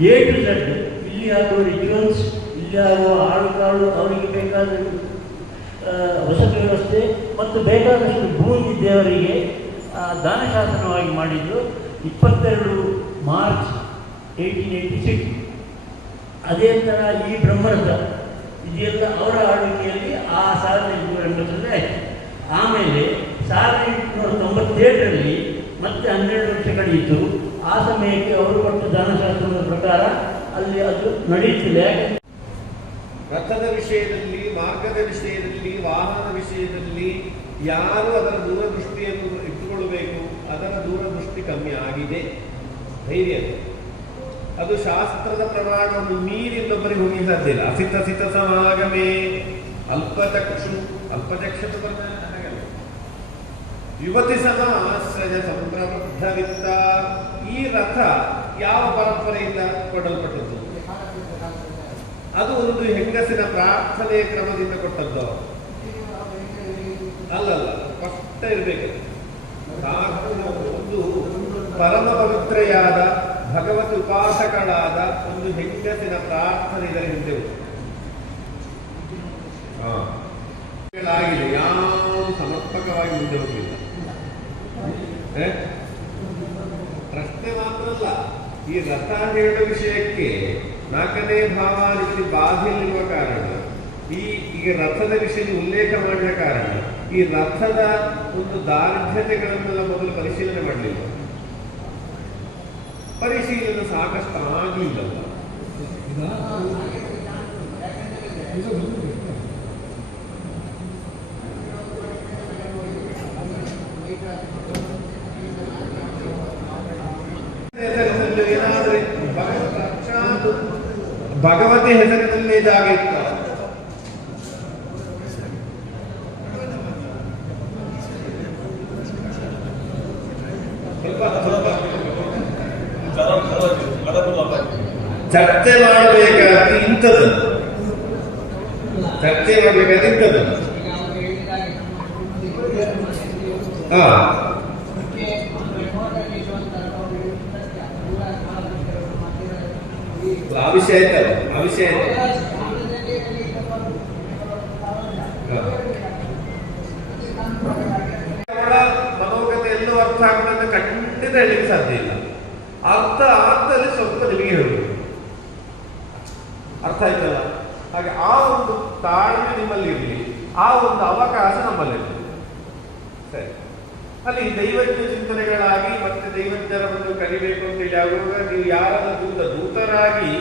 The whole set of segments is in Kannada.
ಎ ಟು ಝಡ್ ಇಲ್ಲಿ ಆಗುವ ರಿಚುವಲ್ಸ್ ಇಲ್ಲಿ ಆಗುವ ಆಳುಕಾಳು ಅವರಿಗೆ ಬೇಕಾದ ವಸತಿ ವ್ಯವಸ್ಥೆ ಮತ್ತು ಬೇಕಾದಷ್ಟು ಭೂಮಿ ದೇವರಿಗೆ ದಾನಶಾಸನವಾಗಿ ಮಾಡಿದ್ದು ಇಪ್ಪತ್ತೆರಡು ಮಾರ್ಚ್ ಏಯ್ಟೀನ್ ಏಯ್ಟಿ ಸಿಕ್ಸ್ ಅದೇ ಥರ ಈ ಬ್ರಹ್ಮರಥ, ಇದೆಲ್ಲ ಅವರ ಆಳ್ವಿಕೆಯಲ್ಲಿ ಆ ಸಾವಿರದ ಎಂಟುನೂರ ಎಂಬತ್ತರಲ್ಲಿ ಆಯಿತು. ಆಮೇಲೆ ಸಾವಿರದ ಎಂಟುನೂರ ತೊಂಬತ್ತೇಳರಲ್ಲಿ ಮತ್ತೆ ಹನ್ನೆರಡು ವರ್ಷ ಕಳೆಯಿತು. ಆ ಸಮಯಕ್ಕೆ ಅವರು ಕೊಟ್ಟ ಧನಶಾಸ್ತ್ರದ ಪ್ರಕಾರ ಅಲ್ಲಿ ಅದು ನಡೀತಿದೆ ರಥದ ವಿಷಯದಲ್ಲಿ, ಮಾರ್ಗದ ವಿಷಯದಲ್ಲಿ, ವಾಹನದ ವಿಷಯದಲ್ಲಿ ಯಾರು ಅದರ ದೂರದೃಷ್ಟಿಯನ್ನು ಇಟ್ಟುಕೊಳ್ಳಬೇಕು, ಅದರ ದೂರದೃಷ್ಟಿ ಕಮ್ಮಿ ಆಗಿದೆ. ಧೈರ್ಯ ಅದು. ಶಾಸ್ತ್ರದ ಪ್ರಮಾಣವನ್ನು ಮೀರಿ ಇನ್ನೊಬ್ಬರಿಗೆ ಹೋಗಿ ಸಾಧ್ಯ ಇಲ್ಲ. ಅಸಿತ, ಸಿತ, ಸಮಾಗಮೇ. ಅಲ್ಪಚಕ್ಷು ಅಲ್ಪಚಕ್ಷು. ಯುವತಿ ಸಮಾಶ್ರಯ ಸಂಪ್ರಬುದ್ಧವಿತ್ತ ಈ ರಥ ಯಾವ ಪರಂಪರೆಯಿಂದ ಕೊಡಲ್ಪಟ್ಟದ್ದು ಅದು ಒಂದು ಹೆಂಗಸಿನ ಪ್ರಾರ್ಥನೆ ಕ್ರಮದಿಂದ ಕೊಟ್ಟದ್ದು ಅಲ್ಲಲ್ಲ, ಸ್ಪಷ್ಟ ಇರಬೇಕು ಒಂದು ಪರಮ ಪವಿತ್ರೆಯಾದ, ಭಗವತ್ ಉಪಾಸಕಳಾದ ಒಂದು ಹೆಂಗಸಿನ ಪ್ರಾರ್ಥನೆ ಇದರ ಹಿಂದೆ. ಆಗಿದೆ ಯಾವ ಸಮರ್ಪಕವಾಗಿ ಮುಂದೆ ಹೋಗಲಿಲ್ಲ? ಪ್ರಶ್ನೆ ಮಾತ್ರ ಅಲ್ಲ. ಈ ರಥ ಹೇಳುವ ವಿಷಯಕ್ಕೆ ನಾಲ್ಕನೇ ಭಾವಾನುಭೂತಿ ಬಾಧೆಯಲ್ಲಿರುವ ಕಾರಣ, ಈ ಈಗ ರಥದ ವಿಷಯ ಉಲ್ಲೇಖ ಮಾಡಿದ ಕಾರಣ, ಈ ರಥದ ಒಂದು ದಾರ್ಢ್ಯತೆಗಳನ್ನೆಲ್ಲ ಮೊದಲು ಪರಿಶೀಲನೆ ಮಾಡಲಿಲ್ಲ. ಪರಿಶೀಲನೆ ಸಾಕಷ್ಟು ಆಗಲಿಲ್ಲಲ್ಲ ಹೆಸರಿನಲ್ಲಿ ಏನಾದ್ರೆ ಭಗವತ್ ಸಾಕ್ಷಾತ್ ಭಗವತಿ ಹೆಸರಿನಲ್ಲೇ ಜಾಗ ಇತ್ತು ಸ್ವಲ್ಪ ಸ್ವಲ್ಪ ಚರ್ಚೆ ಮಾಡಬೇಕಾದ ಇಂಥದ್ದು ಚರ್ಚೆ ಮಾಡಬೇಕಾದ ಇಂಥದ್ದು ಹಾ ಆ ವಿಷಯ ಆಯ್ತಲ್ಲ ಆ ಮನೋಗತ ಎಲ್ಲೂ ಅರ್ಥ ಆಗುವುದನ್ನು ಖಂಡಿತ ಹೇಳಲಿಕ್ಕೆ ಸಾಧ್ಯ ಇಲ್ಲ. ಅರ್ಥ ಆದಲ್ಲಿ ಸ್ವಲ್ಪ ನಿಮಗೆ ಹೇಳಬೇಕು. ಅರ್ಥ ಆಯ್ತಲ್ಲ? ಹಾಗೆ ಆ ಒಂದು ತಾಳ್ಮೆ ನಿಮ್ಮಲ್ಲಿ ಇರಲಿ ಆ ಒಂದು ಅವಕಾಶ ನಮ್ಮಲ್ಲಿ ಇರಲಿ ಸರಿ. ಅಲ್ಲಿ ದೈವಜ್ಞ ಚಿಂತನೆಗಳಾಗಿ ಮತ್ತೆ ದೈವಜ್ಞರ ಕಲಿಬೇಕು ಅಂತ ಹೇಳಿ ಆಗುವಾಗ ನೀವು ಯಾರನ್ನ ದೂತ ದೂತರಾಗಿ,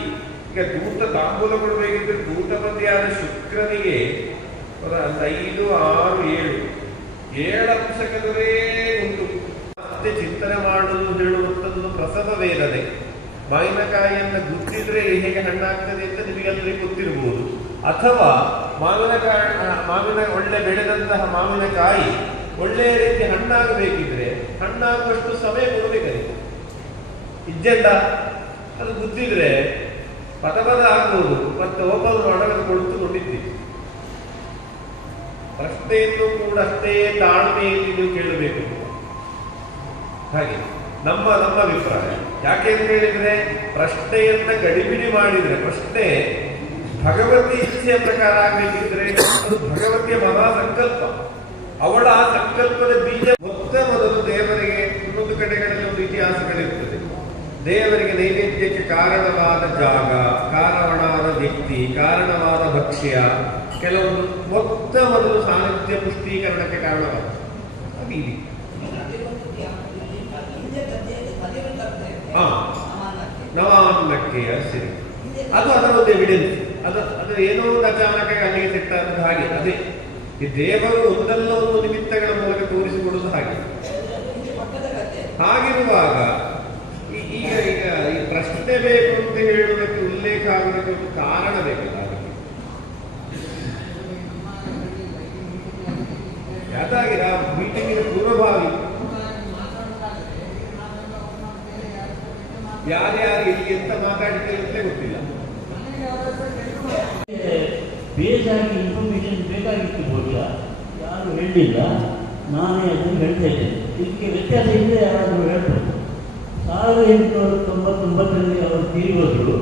ಈಗ ದೂತ ತಾಂಬೂಲ ಕೊಡಬೇಕಿದ್ರೆ ದೂತಪತಿಯಾದ ಶುಕ್ರನಿಗೆ ಐದು, ಆರು, ಏಳು ಏಳು ಅಂಶಕದರೇ ಉಂಟು. ಮತ್ತೆ ಚಿಂತನೆ ಮಾಡುವುದು ಹೇಳುವಂಥದ್ದು ಪ್ರಸವ ವೇದನೆ ಮಾವಿನಕಾಯಿಯನ್ನು ಗುದ್ದಿದ್ರೆ ಹೇಗೆ ಹಣ್ಣಾಗ್ತದೆ ಅಂತ ನಿಮಗೆಲ್ಲರಿಗೂ ಗೊತ್ತಿರಬಹುದು. ಅಥವಾ ಮಾವಿನಕಾಯಿ ಮಾವಿನ ಒಳ್ಳೆ ಬೆಳೆದಂತಹ ಮಾವಿನಕಾಯಿ ಒಳ್ಳೆಯ ರೀತಿ ಹಣ್ಣಾಗಬೇಕಿದ್ರೆ ಹಣ್ಣಾಗುವಷ್ಟು ಸಮಯ ಕೊಡಬೇಕಾಗಿತ್ತು ಇಜ್ಜೆಂಡ ಅದು ಗುದ್ದಿದ್ರೆ ಪದಪದ ಆಗ್ಬೋದು, ಮತ್ತೆ ಓಪನ್ ಮಾಡಲು ಕೊಡುತ್ತು ಕೊಟ್ಟಿದ್ದೆ ಪ್ರಶ್ನೆಯನ್ನು ಕೂಡ ಅಷ್ಟೇ ತಾಳ್ಮೆಯಲ್ಲಿ ನೀವು ಕೇಳಬೇಕು. ಹಾಗೆ, ನಮ್ಮ ನಮ್ಮ ಅಭಿಪ್ರಾಯ. ಯಾಕೆ ಅಂತ ಹೇಳಿದ್ರೆ, ಪ್ರಶ್ನೆಯನ್ನ ಗಡಿಬಿಡಿ ಮಾಡಿದ್ರೆ, ಪ್ರಶ್ನೆ ಭಗವತಿ ಇಚ್ಛೆಯ ಪ್ರಕಾರ ಆಗಬೇಕಿದ್ರೆ ಭಗವತಿಯ ಮಹಾ ಸಂಕಲ್ಪ ಅವಳ ಆ ಸಂಕಲ್ಪದ ಬೀಜ ಮೊತ್ತ ಮೊದಲು ದೇವರಿಗೆ ಇನ್ನೊಂದು ಕಡೆಗಳಲ್ಲಿ ಒಂದು ಇತಿಹಾಸಗಳಿರ್ತದೆ. ದೇವರಿಗೆ ನೈವೇದ್ಯಕ್ಕೆ ಕಾರಣವಾದ ಜಾಗ, ಕಾರಣವಾದ ವ್ಯಕ್ತಿ, ಕಾರಣವಾದ ಭಕ್ಷ್ಯ, ಕೆಲವೊಂದು ಮೊತ್ತ ಮೊದಲು ಸಾನ್ನಿಧ್ಯ ಪುಷ್ಟೀಕರಣಕ್ಕೆ ಕಾರಣವಾದ ಇಲ್ಲಿ. ಹಾ. ನವಾನ್ನಕ್ಕೆ ಸರಿ. ಅದು ಅದರ ಒಂದು ಎವಿಡೆನ್ಸ್ ಅದು ಅದು ಏನೋ ಒಂದು ಅಚಾನಕ ಅಲ್ಲಿಗೆ ಆದದ್ದು ಹಾಗೆ. ಅದೇ. ಈ ದೇವರು ಒಂದಲ್ಲ ಒಂದು ನಿಮಿತ್ತಗಳ ಮೂಲಕ ತೋರಿಸಿಕೊಡುವುದು ಹಾಗೆ. ಹಾಗಿರುವಾಗ ಈಗ ಈಗ ಈ ಪ್ರಶ್ನೆ ಬೇಕು ಅಂತ ಹೇಳುವುದಕ್ಕೆ ಉಲ್ಲೇಖ ಆಗುವುದಕ್ಕೆ ಒಂದು ಕಾರಣ ಬೇಕಲ್ಲ ಯಾದಾಗಿರ ಮೀಟಿಂಗಿನ ಪೂರ್ವಭಾವಿ. ಯಾರ್ಯಾರು ಇಲ್ಲಿ ಎಂತ ಮಾತಾಡಿದ್ದಾರೆ ಅಂತಲೇ ಗೊತ್ತಿಲ್ಲ. ಬೇಸಾಗಿ ಇನ್ಫಾರ್ಮೇಶನ್ ಬೇಕಾಗಿತ್ತು. ಯಾರು ನಾನೇ ಅದನ್ನು ಹೇಳ್ತಾ ಇದ್ದೇನೆ ಇದಕ್ಕೆ ವ್ಯತ್ಯಾಸ ಇದ್ದರೆ ಯಾರಾದರೂ ಹೇಳ್ಬೋದು ಸಾವಿರದ ಎಂಟುನೂರ ತೊಂಬತ್ತೊಂಬತ್ತರಲ್ಲಿ ಅವರು ತೀರಿ ಹೋದರು.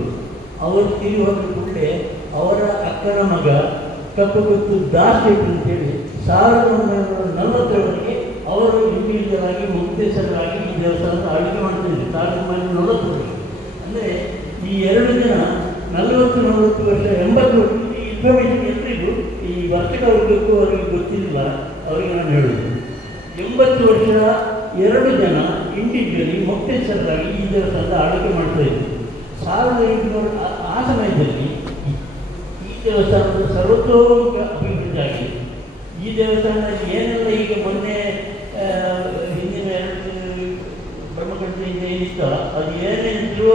ಅವರು ತೀರಿ ಹೋದ ಕೂಡಲೇ ಅವರ ಅಕ್ಕನ ಮಗ ಕಪ್ಪಗುತ್ತು ದಾಸ್ ಅಂತೇಳಿ ಸಾವಿರದ ಒಂಬೈನೂರ ನಲವತ್ತರವರೆಗೆ ಅವರು ಇಂಡಿವಿಜುವಲ್ ಆಗಿ ಮುಕ್ತೇಶ್ವರರಾಗಿ ಈ ದೇವಸ್ಥಾನದ ಆಳ್ವಿಕೆ ಮಾಡ್ತಿದ್ದರು. ಸಾವಿರದ ಒಂಬೈನೂರ ನಲವತ್ತರಲ್ಲಿ ಅಂದರೆ ಈ ಎರಡು ಜನ ನಲವತ್ತು ನಲವತ್ತು ವರ್ಷ, ಎಂಬತ್ತು ವರ್ಷ ಈ ಇನ್ಫಾರ್ಮೇಷನ್ ಎಲ್ರಿಗೂ ಈ ವರ್ತಕ ವರ್ಗಕ್ಕೂ ಅವರಿಗೆ ಗೊತ್ತಿಲ್ಲ ಅವರಿಗೆ ನಾನು ಹೇಳುದು. ಎಂಬತ್ತು ವರ್ಷ ಎರಡು ಜನ ಇಂಡಿವಿಜುವಲಿ ಮುಕ್ತೇಶ್ವರರಾಗಿ ಈ ದೇವಸ್ಥಾನದ ಆಳ್ವಿಕೆ ಮಾಡ್ತಾ ಇದ್ದರು ಸಾವಿರದ ಎಂಟುನೂರ ಆ- ಸಮಯದಲ್ಲಿ ಈ- ದೇವಸ್ಥಾನದ ಸರ್ವತೋಮುಖ ಅಭಿವೃದ್ಧಿ ಆಗಿದೆ. ಈ ದೇವಸ್ಥಾನದಲ್ಲಿ ಏನೆಲ್ಲ ಈಗ ಮೊನ್ನೆ ಹಿಂದಿನ ಎರಡು ಬ್ರಹ್ಮಕಂಠದಿಂದ ಏನಿತ್ತೋ ಅದು ಏನೇನಿದ್ರು